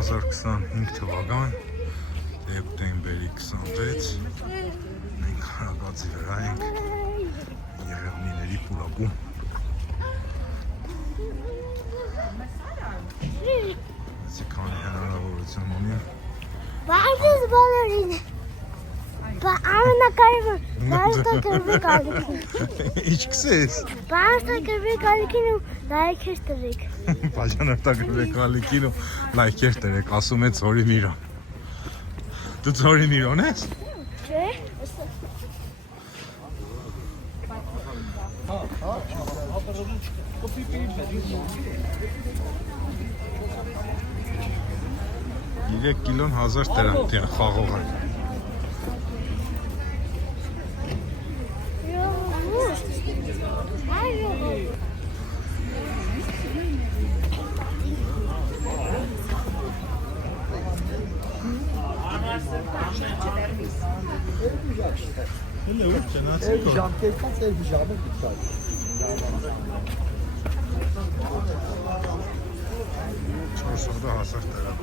2025 թվական դեկտեմբերի 26 մենք հարակացի վրա ենք Եղևնիների պուրակում Այսի քանի հնարավորություն ունիմ Բայց բոլորին ամենակարևոր բարձրակրվի կալիքին Ինչ կսես? Բարձրակրվի կալիքին ու լայքեր տրեք Բաժանորդակրվի կալիքին ու լայքեր տրեք, ասում է Ձորի Միրոն Դու Ձորի Միրոն ես? Չէ 3 կիլոն 1000 դրամ խաղող է Չորսորդը հասար դրամ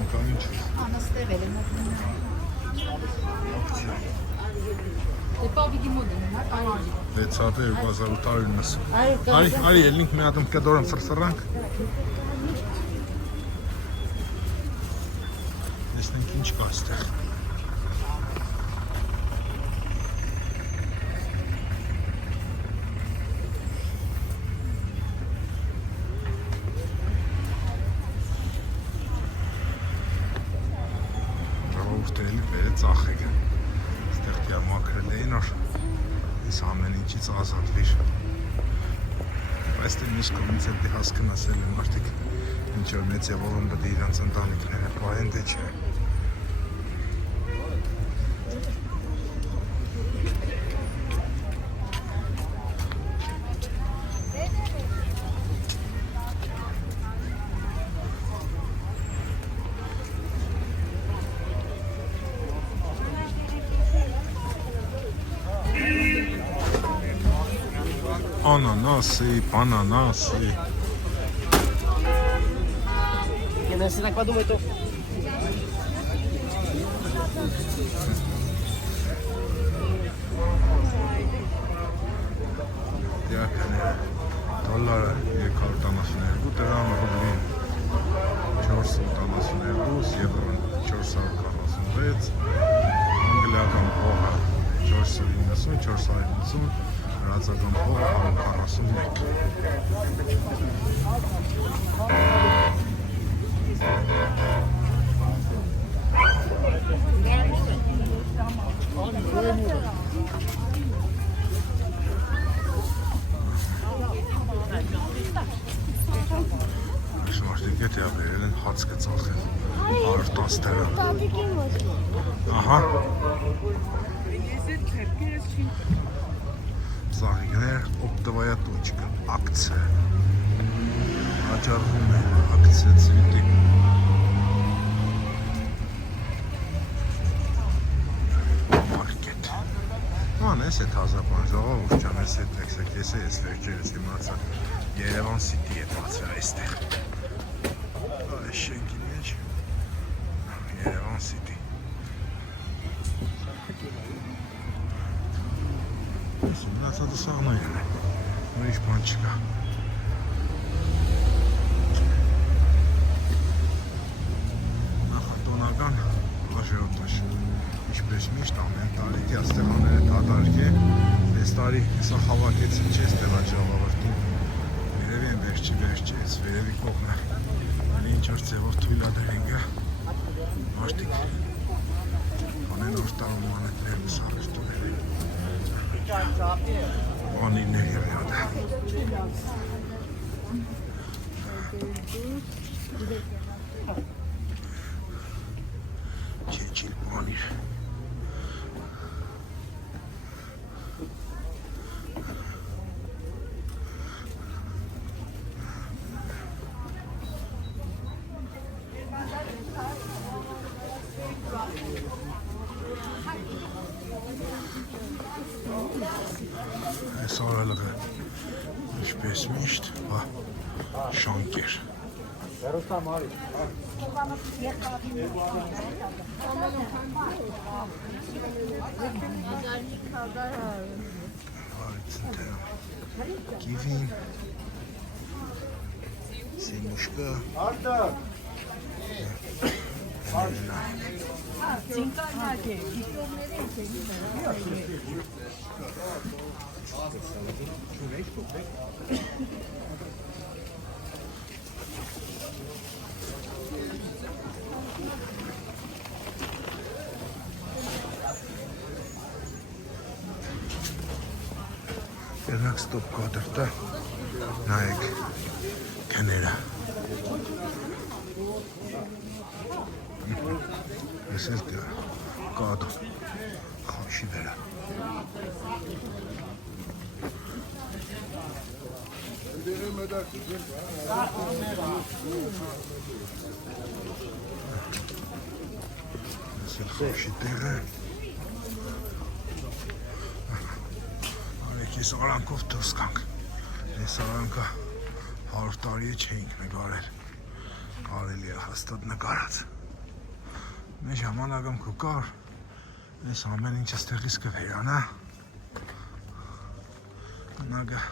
Անկան ինչ Դեցատը 2890 Արի ելնինք մի ատում կդորն սրսրանք Եսնենք ինչ կա ստեղ Ժողովուրդը բերեց ծախեկը Ստեղ դիա մաքրել էին որ Ես ամեն ինչից ազատվիր Բայց դե միշտ կողմից էլ դի հասկնասել են մարդիկ Ինչ որ մեծ եվորում բդի իրանց ընտանիքները պահեն դե չէ Ananasi, bananasi. Я не знаю, подумай то. Yakani dollar 272 դրամ, ռուբլին 472, եվրոն 446, անգլիական փողը 490, 450 Հրացական փողը 141 Շմարտիկ է տիա բերել են հաց կծախել 110 դրամ Ահա Ծաղիկներ օպտվայատոչկը, ակցը Հաճարվում է ակցը ծվիտի Մարկետ Ման ես էտ հազապան ժողով ուշճան ես էտ եկսեք ես է ես վերջերս դիմացա Երևան Սիթի է բացվեր այստեղ Այս շենքի մեջ Երևան Սիթի Մնացածը սաղնային է, ուրիշ բան չկա Նախատոնական աշերոտաշ Ինչպես միշտ ամեն տարի դի աստեղաները դադարք է Այս տարի հեսա խավակեցին չէ ստեղա ժողովրդին Վերևի են վերջի ես վերևի կողմը ինչ-որ ձևով թույլադր ենք Մարդիկ անեն որ տարոմանետներ մսաղստուներ են Անիներ եղյադ Չեչիլ պանիր Այս արալղը ինչպես միշտ շանկ էր Կիվին, սեմուշկա, Երնակ ստոպ կադրտա, նայեք կները, ես էլ տեղ կադը, խաշի վերա, ես էլ խաշի տեղը, Ես արանքով դուրս կանք, ես արանքը 100 տարի չէինք նկարել, կարելի է հաստատ նկարած, մեր ժամանակում կուկար, ես ամեն ինչ ստեղից կվերանա, նագը,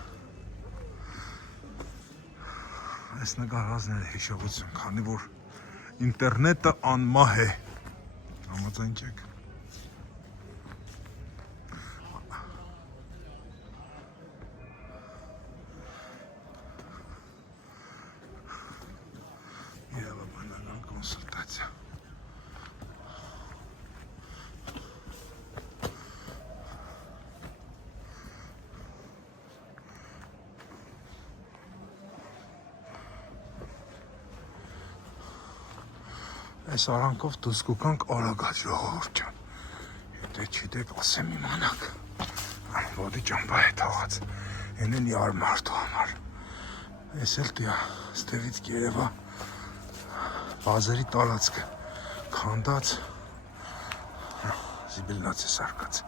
ես նկարածները հիշողություն, քանի որ ինտերնետը անմահ է, համաձայն չեք, Կոնսուլտացիա Այս արանքով դուրս կուկանք արագած ժողովուրդ ջան Եթե չիտեք ասեմ իմանաք Ոտի ճամբա է թաղած Են էլ յար մարդու համար Ես էլ տիա ստեղից կերևա Բազերի տարածքը քանդած զիբիլնաց է սարկած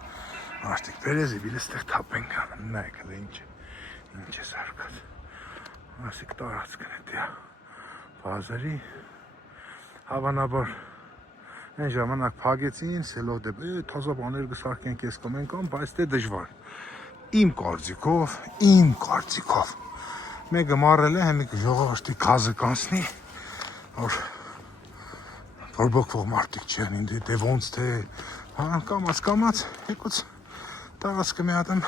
Արտիկ բեր է զիբիլը ստեղ թապենք նայք հլը ինչ է սարկած Ասիկ տարածքն է տիա Բազերի հավանաբար Են ժամանակ փագեցին սելով դեպ թազա բաներ կսարկենք ես կոմեն կամ բայց դե դժվար Իմ կարծիքով Մեկը մարել է հեմիկ ժողովրդի գազը կանցնի որ Որբոքվող մարդիկ չեն ինձ դե ոնց թե կամաց եկուց տարածքը մի հատեմ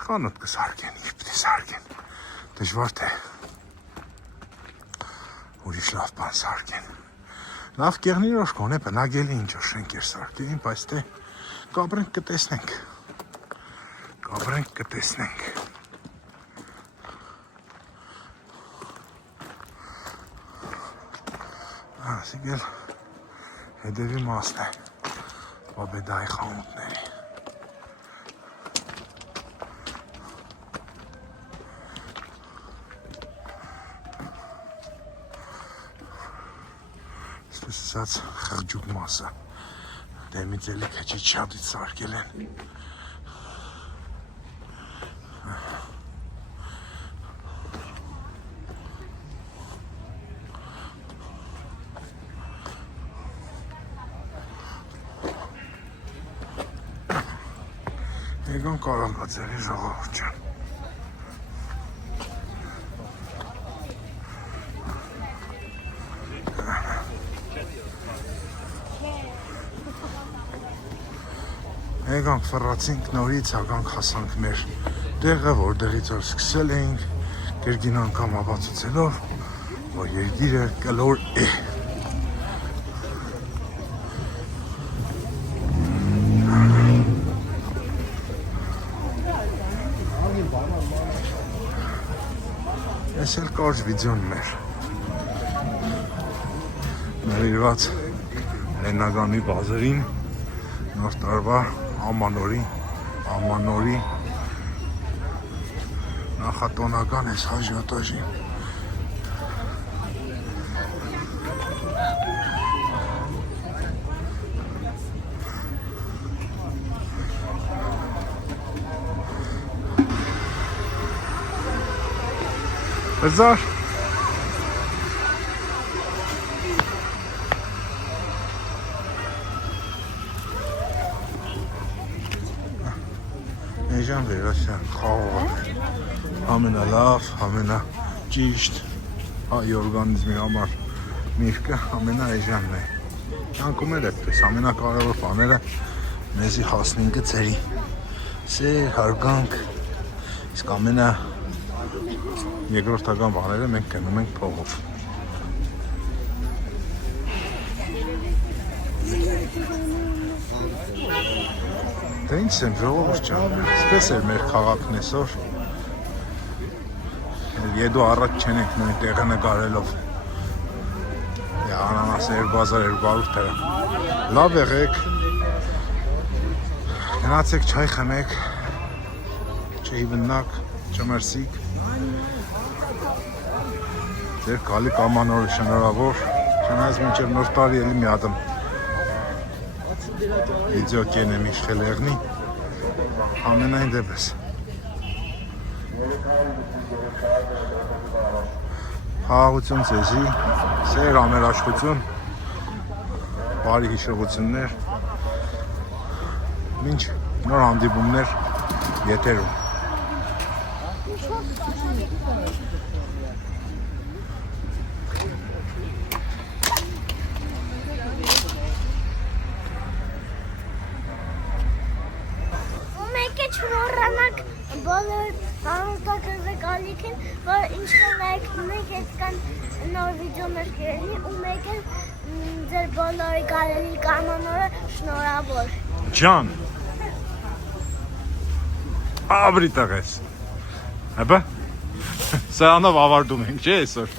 խանութ կսարկեն ինչ պիտի սարկեն դժվար թե ուրիշ լավ բան սարկեն լավ կեղնիրոշ կոնե բնագելի ինչ-որ շենքեր սարկեն բայց թե կաբրենք կտեսնենք Ասիկել հետևի մասն է Բաբեդայի խանութների Սպես ասած խղջուկ մասը դեմից էլի քեչի չադից սարկել են Եկան կարագացերի ժողովուրդ ջան Եկանք ֆռացինք նորից հականք հասանք մեր տեղը, որտեղից որ սկսել էինք կերգին անգամ ապացուցելով, որ երկիրը կլոր է Ես էլ կարճ վիդեոն մեր նվիրված Լեննագանի բազերին նոր տարվա ամանորի նախատոնական ես հաջոտաժին Հզար Վերասյան, խաղողն է։ Ամենալավ, ամենաճիշտ հայ օրգանիզմի համար միրգը ամենաէժանն է։ Կյանքում էլ այդպես ամենակարևոր բաները մեզի հասնին գծերի։ Սեր, հարգանք, իսկ երկրորդական բաները մենք գնում ենք փողով։ Դե ինչ եմ ժողովուրդ ջան, այսպես էր մեր քաղաքն այսօր։ Եդու առաջ չենք նույն տեղը նկարելով։ Անանասը 2200 դրամ։ Լավ եղեք։ Գնացեք չայ խմեք։ Չհիվնակ, չմերսիկ։ Ձեր գալի կամանորը շնորհավոր։ Չնայած մինչև նոր տարի էլի մի հատ վիդեո կենեմ իշխել եղնի։ Ամենայն դեպս։ Խաղաղություն ձեզի, սեր ամերաշխություն, բարի հիշողություններ, մինչ նոր հանդիպումներ եթերում։ Չմոռանաք բոլոր հանրուտակը գալիքին, որ ինչ-որ լայքնեք հետ կան նոր վիդեոներ կերնի ու մեկ էլ ձեր բոլորի գալելի կանոնորը շնորհավոր։ Ջան, աբրի տղես, հեպա, սրանով ավարդում ենք, չէ այսօր։